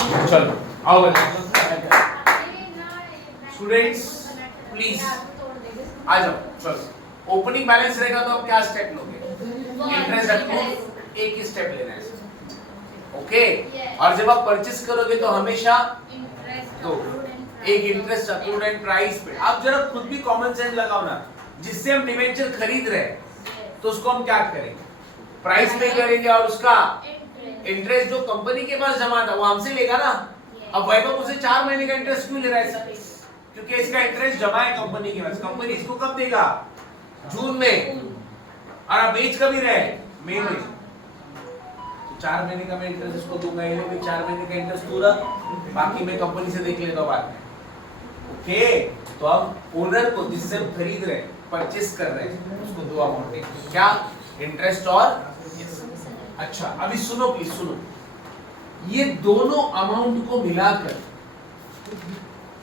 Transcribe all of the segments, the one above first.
चलो आओ students please आ जाओ। चलो ओपनिंग बैलेंस रहेगा तो आप क्या स्टेप लोगे? इंटरेस्ट अकाउंट एक ही स्टेप लेना है ओके। और जब आप परचेस करोगे तो हमेशा दो, एक इंटरेस्ट अकाउंट एंड प्राइस पे। आप जरा खुद भी कॉमन सेंस लगाओ ना। जिससे हम डिवेंचर खरीद रहे हैं तो उसको हम क्या करेंगे? प्राइस पे करेंगे और उसका इंटरेस्ट जो कंपनी के पास जमा था वो हमसे लेगा ना। अब वैभव मुझसे 4 महीने का इंटरेस्ट क्यों ले रहा है सर? क्योंकि इसका इंटरेस्ट जमा है कंपनी के पास। कंपनी इसको कब देगा? जून में। और आप बेच कभी रहे? मई में। तो 4 महीने का मैं इंटरेस्ट इसको दूंगा, ये भी 4 महीने का इंटरेस्ट पूरा, बाकी मैं कंपनी से देख लेता हूं बाद में ओके। तो अब ओनर को जिससे हम खरीद रहे हैं, परचेस कर रहे हैं, उसको दो अमाउंट देंगे, क्या? इंटरेस्ट और अच्छा अभी सुनो प्लीज सुनो। ये दोनों अमाउंट को मिलाकर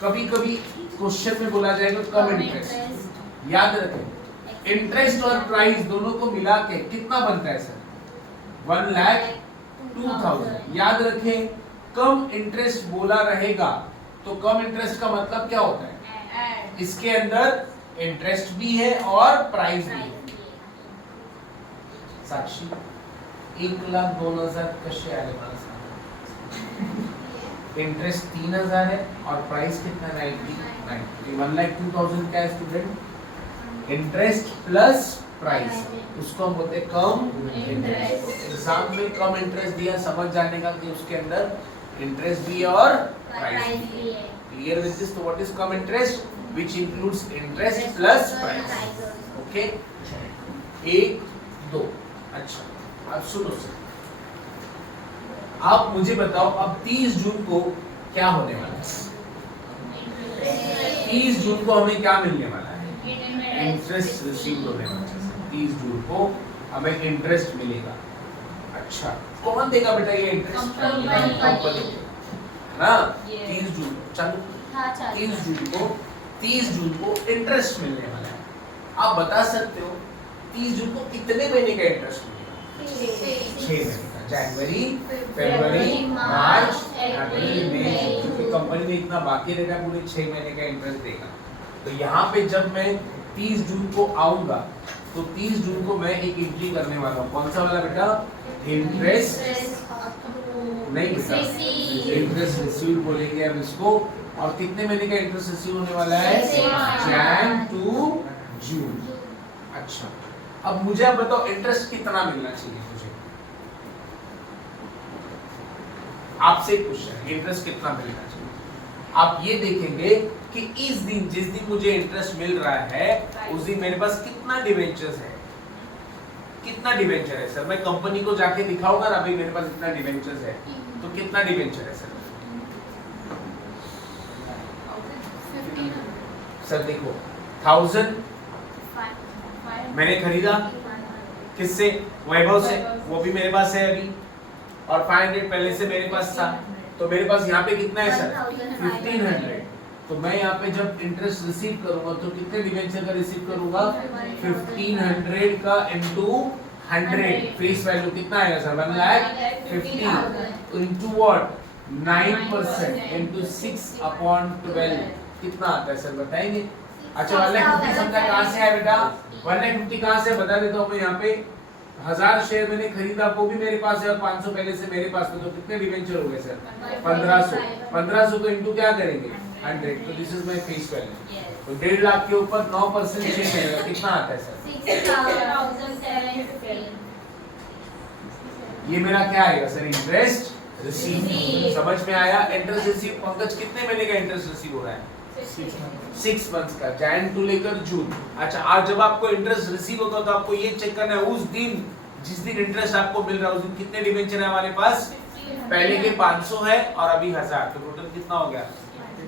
कभी कभी क्वेश्चन में बोला जाएगा कम इंटरेस्ट। याद रखें इंटरेस्ट और प्राइस दोनों को मिला के कितना बनता है सर? 1,02,000। याद रखें कम इंटरेस्ट बोला रहेगा तो कम इंटरेस्ट का मतलब क्या होता है? इसके अंदर इंटरेस्ट भी है और प्राइस भी है। साक्षी 1,02,000 कसे आले मला सांग? इंटरेस्ट 3,000 है और प्राइस कितना? 90। 1,02,000 क्या है स्टूडेंट? इंटरेस्ट प्लस प्राइस, उसको हम बोलते हैं कम इंटरेस्ट। एग्जाम में कम इंटरेस्ट दिया समझ जाने का कि उसके अंदर इंटरेस्ट भी है और प्राइस भी है। Clear with this? तो व्हाट इज कम interest? Which includes interest plus price okay. 1 2 अच्छा अब सुनो सर, आप मुझे बताओ अब 30 जून को क्या होने वाला है? 30 जून को हमें क्या मिलने वाला है? इंटरेस्ट रिसीव होने वाला है। 30 जून को हमें इंटरेस्ट मिलेगा। अच्छा कौन देगा बेटा ये इंटरेस्ट? कंपनी ना। 30 जून चलो 30 जून को इंटरेस्ट मिलने वाला है। आप बता सकते हो 30 जून को कितने महीने का इंटरेस्ट मिलेगा? 6 महीने का। जनवरी फरवरी मार्च अप्रैल मई, क्योंकि कंपनी ने इतना बाकी रहेगा पूरे 6 महीने का इंटरेस्ट देगा। तो यहाँ पे जब मैं 30 जून को आऊंगा तो 30 जून को मैं एक एंट्री करने वाला हूँ। कौन सा वाला बेटा? इंटरेस्ट नहीं बेटा, इंटरेस्ट रिसीव बोलेंगे हम इसको। और कितने महीने का इंटरेस्ट रिसीव होने वाला है? Jan to June. अच्छा अब मुझे आप बताओ इंटरेस्ट कितना मिलना चाहिए मुझे? आपसे क्वेश्चन, इंटरेस्ट कितना मिलना चाहिए? आप ये देखेंगे कि इस दिन जिस दिन मुझे इंटरेस्ट मिल रहा है उस दिन मेरे पास कितना डिवेंचर्स है? कितना डिवेंचर है सर? मैं कंपनी को जाके दिखाऊंगा ना अभी मेरे पास इतना डिवेंचर्स है, तो कितना डिवेंचर है सर? सर देखो 1000 मैंने खरीदा किससे? वैभव से, वो भी मेरे पास है अभी। और 500 पहले से मेरे पास था, तो मेरे पास यहाँ पे कितना है सर? 1500। तो मैं यहाँ पे जब इंटरेस्ट रिसीव करूंगा तो कितने डिवेंचर का रिसीव करूंगा? 1500 का इनटू 100 फेस वैल्यू कितना आएगा सर? 1,50,000 तो इनटू व्हाट? 9% इनटू 6/12 कितना आता है सर बताएंगे? अच्छा 1,50,000 समझा कहां से है बेटा? 1,50,000 कहां से बता देता हूं मैं। यहाँ पे 1000 शेयर मैंने खरीदा वो भी मेरे पास है और 500 पहले से मेरे पास था, तो कितने डिवेंचर हो गए सर? 1500। 1500 को इनटू क्या करेंगे? 100। तो this is my face value. तो 1.5 लाख के ऊपर 9% शेयर मिलेगा, कितना आता है सर? 6,750। ये मेरा क्या आएगा सर? Interest receive. समझ में आया? इंटरेस्ट रिसीव पंकज कितने महीने का इंटरेस्ट रिसीव हो रहा है? 6 मंथ्स का, जैन टू लेकर जून। अच्छा आज जब आपको इंटरेस्ट रिसीव होगा तो आपको ये चेक करना है उस दिन जिस दिन इंटरेस्ट आपको मिल रहा है उस दिन कितने डिवेंचर है हमारे पास? पहले के 500 है और अभी 1000, तो टोटल कितना हो गया?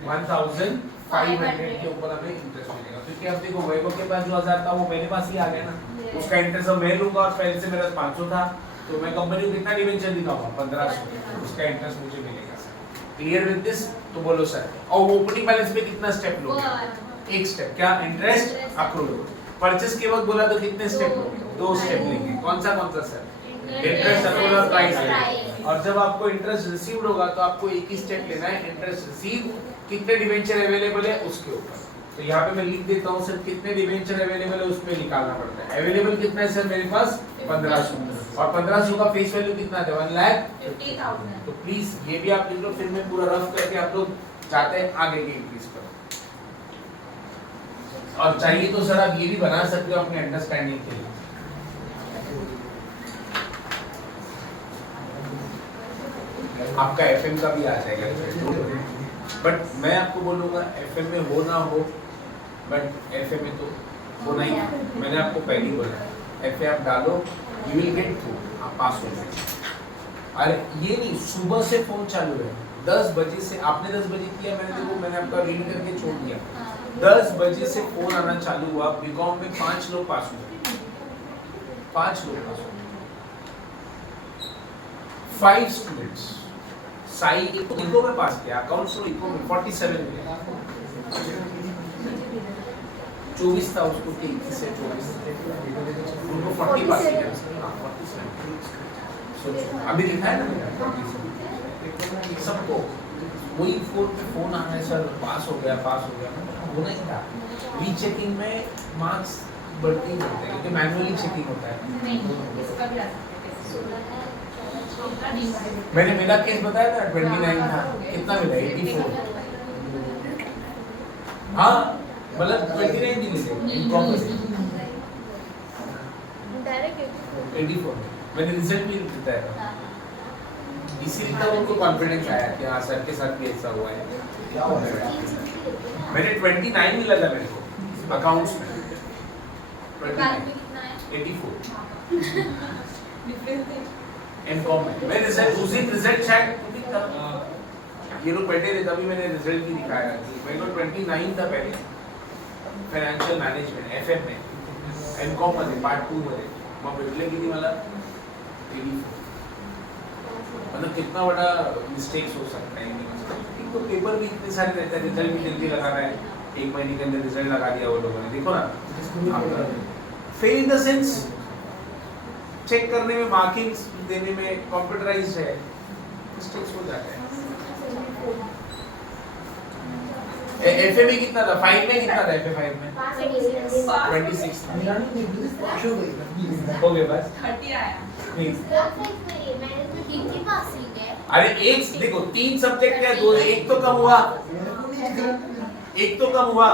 1,500 के ऊपर हमें इंटरेस्ट मिलेगा। क्योंकि अब देखो वैभव के पास जो 1000 था वो मेरे पास ही आ गया ना, उसका इंटरेस्ट अब मैं लूंगा और पहले से मेरा 500 था, तो मैं कंपनी को कितना डिवेंचर दिखाऊंगा? 1500, उसका इंटरेस्ट मुझे मिलेगा। Clear with this? तो बोलो सर। और ओपनिंग बैलेंस पे कितना स्टेप लोगे? एक स्टेप, क्या? Interest accrued. परचेस के वक्त बोला तो कितने स्टेप लोगे? 2 स्टेप लेंगे। कौन सा सर? इंटरेस्ट अक्रूड और प्राइस। और जब आपको इंटरेस्ट रिसीव्ड होगा तो आपको एक ही स्टेप लेना है, इंटरेस्ट रिसीव कितने डिवेंचर अवेलेबल है उसके ऊपर। तो यहाँ पे मैं लिख देता हूँ सर कितने डिवेंचर अवेलेबल है उसमें निकालना पड़ता है। अवेलेबल कितना है सर मेरे पास 1500 और 1500 का फेस वैल्यू कितना है 1,50,000। तो प्लीज ये भी आप लिख लो, फिर मैं पूरा रफ करके आप लोग जाते हैं आगे की इंक्रीज पर। और चाहिए तो सर आप ये भी बना सकते हो अपने अंडरस्टैंडिंग के लिए। आपका एफएम का भी आ जाएगा, बट मैं आपको बोलूंगा एफएम में हो ना हो, बट एफएम में तो होना ही है। मैंने आपको पहले ही बोला एफए आप डालो, यू विल गेट थ्रू, आप पास हो जाएंगे। अरे ये नहीं, सुबह से फोन चालू है 10 बजे से, आपने 10 बजे किया, मैंने आपका रीड करके छोड़ दिया। 10 बजे से फोन आना चालू हुआ, बीकॉम में 5 लोग पास हुए, 5 लोग पास हुए, 5 स्टूडेंट्स। साई इको में पास किया, अकाउंट्स में इको में 47 में 24 था उसको, 23 से 24 उनको 40 पास किया। अभी लिखा है ना सबको, वही फोन पे फोन आ रहा है सर पास हो गया, पास हो गया, होना ही था। रीचेकिंग में मार्क्स बढ़ते ही बढ़ते हैं क्योंकि मैनुअली चेकिंग होता है। मैंने मेरा केस बताया था 29 था, कितना मिला 84। हाँ मतलब 29 नहीं मिले इनकॉम डायरेक्ट 84। मैंने रिजल्ट भी बताया था, इसीलिए तो उनको कॉन्फिडेंस आया कि हाँ सर के साथ भी ऐसा हुआ है। क्या हुआ है मेरे 29 मिला था मेरे को अकाउंट्स में, 84 इनकॉम में। मैं रिजल्ट उसी रिजल्ट चेक ये लोग बैठे थे तभी मैंने रिजल्ट भी दिखाया। मेरे को 29 था पहले फायनान्शियल मॅनेजमेंट एफएम में एमकॉम मध्ये पार्ट 2 मध्ये, मग भेटले किती मला 84। मतलब कितना बड़ा मिस्टेक्स हो सकता है। तो पेपर भी इतने सारे रहते हैं, रिजल्ट भी जल्दी लगाना है, 1 महीने के अंदर रिजल्ट लगा दिया वो लोगों ने। देखो ना fail in the sense check करने में, मार्किंग्स देने में कंप्यूटराइज्ड है, मिस्टेक्स हो जाते हैं। एफए में कितना था 5 में, कितना था एफए 5 में 26 हो गए बस 30 आया। अरे एक देखो 3 सब्जेक्ट है, 2 एक तो कम हुआ, एक तो कम हुआ।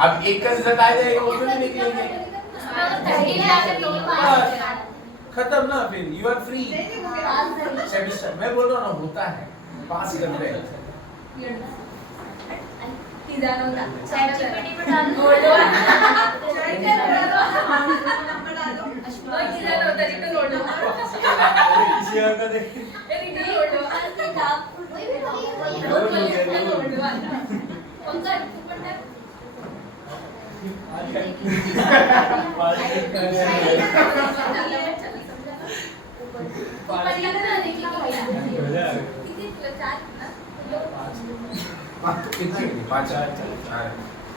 अब एक का रिजल्ट आ जाएगा उसमें भी निकलेंगे, खत्म ना, फिर यू आर फ्री सेमेस्टर। मैं बोल रहा हूँ ना होता है, पास कर रहे हैं।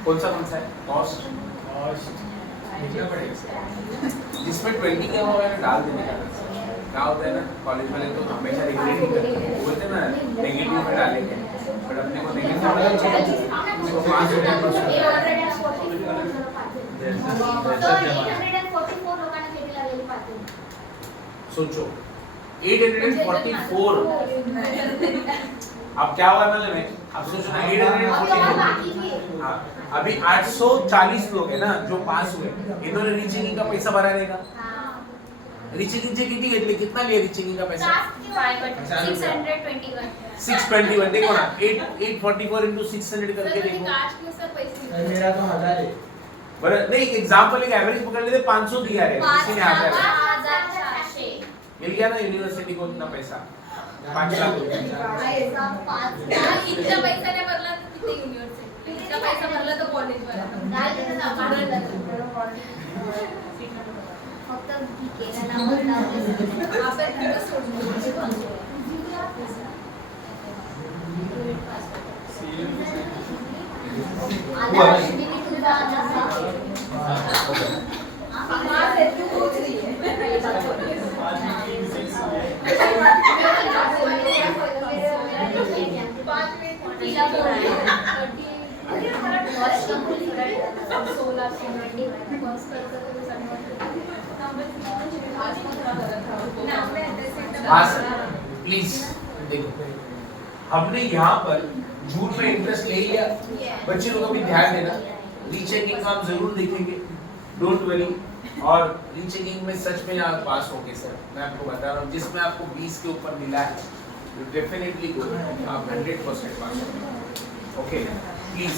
कौन सा है कॉस्ट जिसमें 20 क्या हुआ है डाल देने का। क्या होता है ना कॉलेज वाले तो हमेशा रिग्रेट ही करते हैं, बोलते ना नेगेटिव में डालेंगे, बट अपने को नेगेटिव में उसको 5 सोचो 844। अब क्या हुआ मतलब में अब सोचो ना 844। हाँ अभी 840 लोग है ना जो पास हुए, इन्होंने रीचेकिंग का पैसा भरा रहेगा। रीचेकिंग चे कितनी घेतली, कितना लिया रीचेकिंग का पैसा 621। देखो ना 844 into 600 करके देखो, मेरा तो 1000 है। बराबर नहीं, एग्जांपल एक एवरेज पकड़ लेते 500 दिया है किसी ने, 5,400 मिल गया ना यूनिवर्सिटी को इतना पैसा 5 लाख। इतना पैसा नाही भरला तर किती युनिव्हर्सिटी, इतना पैसा भरला तर कॉलेज वाला फक्त ठीक आहे ना आपण तिथं सोडून हाँ सर प्लीज देखो, हमने यहाँ पर जून में इंटरेस्ट ले लिया, बच्चे लोगों को भी ध्यान देना, रीचेकिंग का हम जरूर देखेंगे, डोंट वरी। और रीचेकिंग में सच में आप पास होंगे सर, मैं आपको बता रहा हूँ, जिसमें आपको 20 के ऊपर मिला है डेफिनेटली आप 100% पास होंगे। Okay please.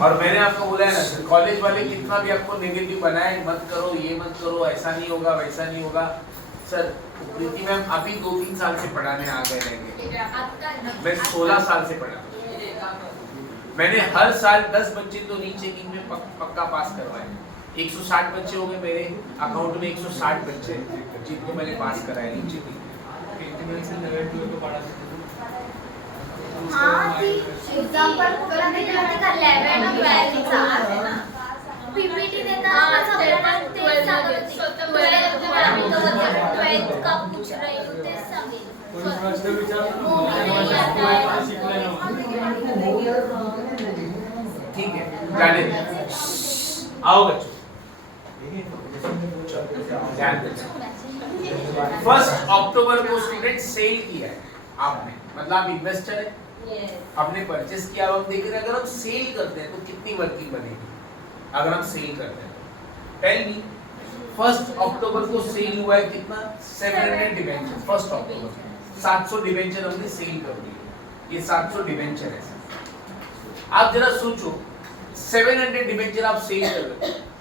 और मैंने आपको बोला है ना, कॉलेज वाले कितना भी आपको नेगेटिव बनाए, मत करो, ये मत करो, ऐसा नहीं होगा, वैसा नहीं होगा, सर प्रीति मैम अभी 2-3 साल से पढ़ाने आ गए रहेंगे, मैं 16 साल से पढ़ा, मैंने हर साल 10 बच्चे तो रीचेकिंग में पक्का पास करवाए। 160 बच्चे हो गए मेरे अकाउंट में, 160 बच्चे जिनको मैंने पास कराए रीचेकिंग। हाँ थी एग्जांपल को करने के लिए का 11 और 12 साथ है ना, पीपीटी देता है सब लोग 12 का पूछ रही हूं, ते सांगेल ठीक है, जाने दो, आओ बच्चों ध्यान दें। 1 अक्टूबर को स्टूडेंट सेल किया है आपने, मतलब आप इन्वेस्टर है, आपने परचेस किया, अब हम देख रहे हैं अगर हम सेल करते हैं तो कितनी वर्किंग बनेगी। अगर हम सेल करते हैं, टेल मी, 1 अक्टूबर को सेल हुआ है कितना, 700 डिबेंचर। 1 अक्टूबर 700 डिबेंचर हमने सेल कर दिए, ये 700 डिबेंचर है। आप जरा सोचो, 700 डिबेंचर आप सेल कर रहे हो,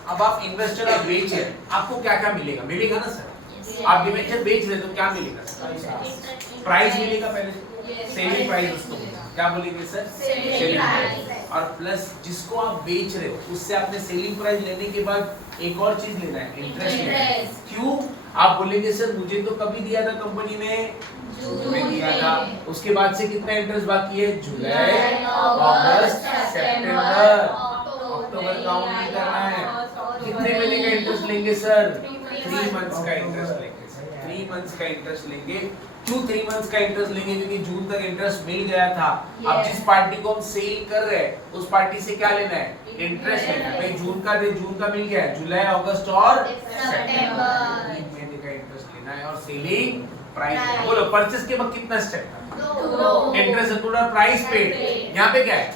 अब आप इन्वेस्टर आप बेच रहे हैं, आपको क्या क्या मिलेगा, मिलेगा ना सर, आप डिबेंचर बेच रहे हो तो क्या मिलेगा सर, प्राइस मिलेगा, पहले सेलिंग प्राइस उसको क्या बोलेंगे सर, सेलिंग प्राइस। और प्लस जिसको आप बेच रहे हो उससे आपने सेलिंग प्राइस लेने के बाद एक और चीज लेना है, इंटरेस्ट लेना है। क्यों, आप बोलेंगे सर मुझे तो कभी दिया था कंपनी ने, जून में दिया था, उसके बाद से कितना इंटरेस्ट बाकी है, जुलाई, अगस्त, सितंबर, अक्टूबर काउंट नहीं करना है। कितने महीने का इंटरेस्ट लेंगे सर, 3 मंथ्स का इंटरेस्ट लेंगे सर, 3 मंथ्स का इंटरेस्ट लेंगे। क्यों 3 मंथ्स का इंटरेस्ट लेंगे, क्योंकि जून तक इंटरेस्ट मिल गया था। अब जिस पार्टी को हम सेल कर रहे हैं उस पार्टी से क्या लेना है, इंटरेस्ट लेना है। भाई जून का दे, जून का मिल गया है, जुलाई, अगस्त और सितंबर 3 महीने का इंटरेस्ट लेना है। और सेलिंग प्राइस, बोलो परचेस के बाद कितना स्टेप था, इंटरेस्ट अकाउंट और प्राइस पेड। यहाँ पे क्या है,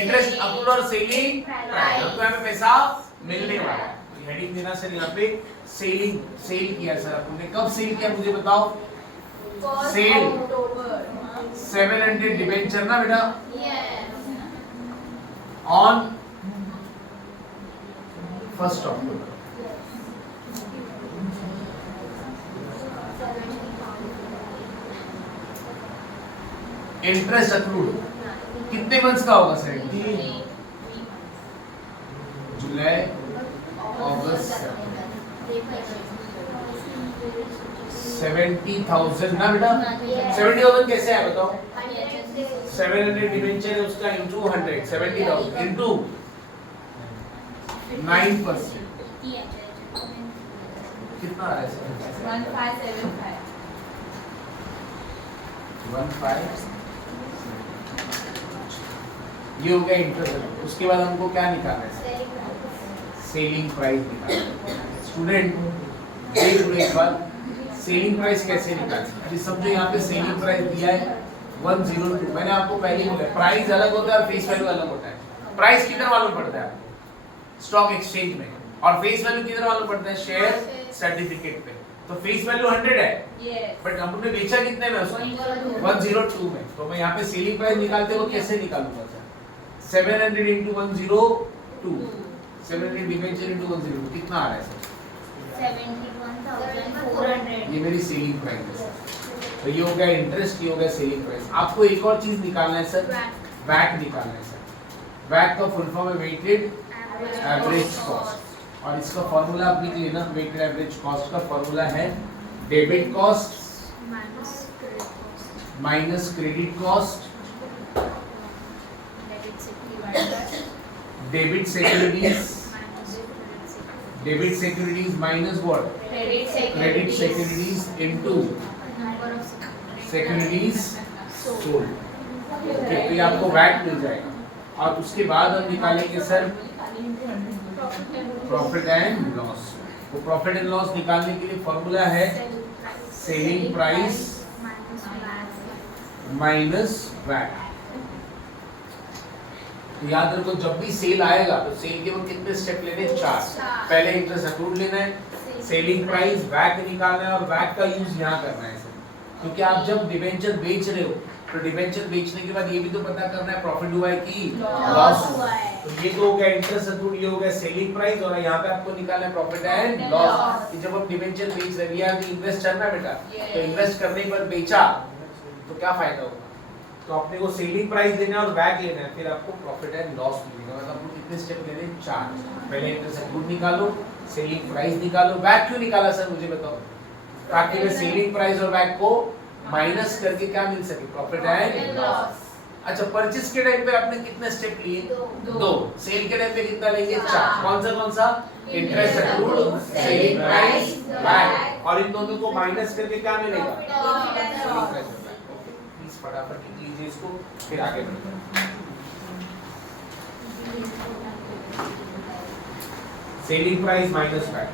इंटरेस्ट अकाउंट और सेलिंग प्राइस, हमको यहाँ पे पैसा मिलने वाला है। हेडिंग देना सर, यहाँ पे सेलिंग, सेल किया सर आपने, कब सेल किया मुझे बताओ, सेल 700 डिबेंचर ना बेटा, ऑन 1 अक्टूबर। इंटरेस्ट अक्रूड कितने मंथ्स का होगा सर, जुलाई, अगस्त, 70,000 ना बेटा, 70,000 कैसे है बताओ, 700 डिबेंचर है उसका इंटू 100, 70,000 इंटू 9%, कितना आ रहा है सर, 1575 15, ये हो गया इंटरेस्ट। उसके बाद हमको क्या निकालना है, सेलिंग प्राइस निकालना है। स्टूडेंट देख लो एक बार, सेलिंग प्राइस कैसे निकालें। अभी समझो यहाँ पे सेलिंग प्राइस दिया है 102, मैंने आपको पहले ही बोला प्राइस अलग होता है और फेस वैल्यू अलग होता है। प्राइस किधर मालूम पड़ता है, स्टॉक एक्सचेंज में, और फेस वैल्यू किधर मालूम पड़ता है, शेयर सर्टिफिकेट पे। तो फेस वैल्यू 100 है, बट हमने बेचा कितने में उसको, 102 में। तो मैं यहाँ पे सेलिंग प्राइस निकालते हुए कैसे निकालूंगा सर, 700 into 102, 700 डिबेंचर into 102, कितना आ रहा है सर, 71,400। ये मेरी सेलिंग प्राइस है। तो ये हो गया इंटरेस्ट, ये हो गया सेलिंग प्राइस। आपको एक और चीज निकालना है सर, वैट निकालना है सर। वैट का फुल फॉर्म है वेटेड एवरेज कॉस्ट, और इसका फॉर्मूला आप लिख लेना। वेटेड एवरेज कॉस्ट का फॉर्मूला है debit cost minus credit cost, debit securities minus what, credit securities into securities sold। Okay, तो ये आपको वैट मिल जाएगा। और उसके बाद हम निकालेंगे सर प्रॉफिट एंड लॉस। तो प्रॉफिट एंड लॉस निकालने के लिए फॉर्मूला है सेलिंग प्राइस माइनस वैट। याद रखो जब भी सेल आएगा तो सेल के वो कितने स्टेप लेने हैं? 4। पहले इंटरेस्ट अक्रूड लेना है, सेलिंग प्राइस, वैट निकालना है और वैट का यूज यहाँ करना है सर। क्योंकि आप जब डिबेंचर बेच रहे हो तो डिबेंचर बेचने के बाद ये भी तो पता करना है प्रॉफिट हुआ है कि लॉस हुआ है। तो ये तो हो गया इंटरेस्ट अक्रूड, ये हो गया सेलिंग प्राइस और यहाँ पे आपको निकालना है प्रॉफिट एंड लॉस। कि जब हम डिबेंचर बेच रहे हैं वी हैव टू इन्वेस्ट करना बेटा, तो इन्वेस्ट करने पर बेचा तो क्या फायदा होगा? तो अपने को सेलिंग प्राइस लेना है और वैट लेना है, फिर आपको प्रॉफिट एंड लॉस मिलेगा। मतलब आपको कितने स्टेप लेने हैं? 4। पहले इंटरेस्ट अक्रूड निकालो, सेलिंग प्राइस निकालो। वैट क्यों निकाला सर मुझे बताओ? ताकि मैं सेलिंग प्राइस और वैट को माइनस करके क्या मिल सके? Profit and loss. अच्छा, परचेज के टाइम पे आपने कितने स्टेप लिए? 2। सेल के टाइम पे कितना लेंगे? 4। कौन सा? Interest accrued, selling price, VAT. और इन दोनों को माइनस करके क्या मिलेगा? Selling price. प्लीज फटाफट लिख लीजिए इसको, फिर आगे बढ़ते हैं। Selling price minus VAT.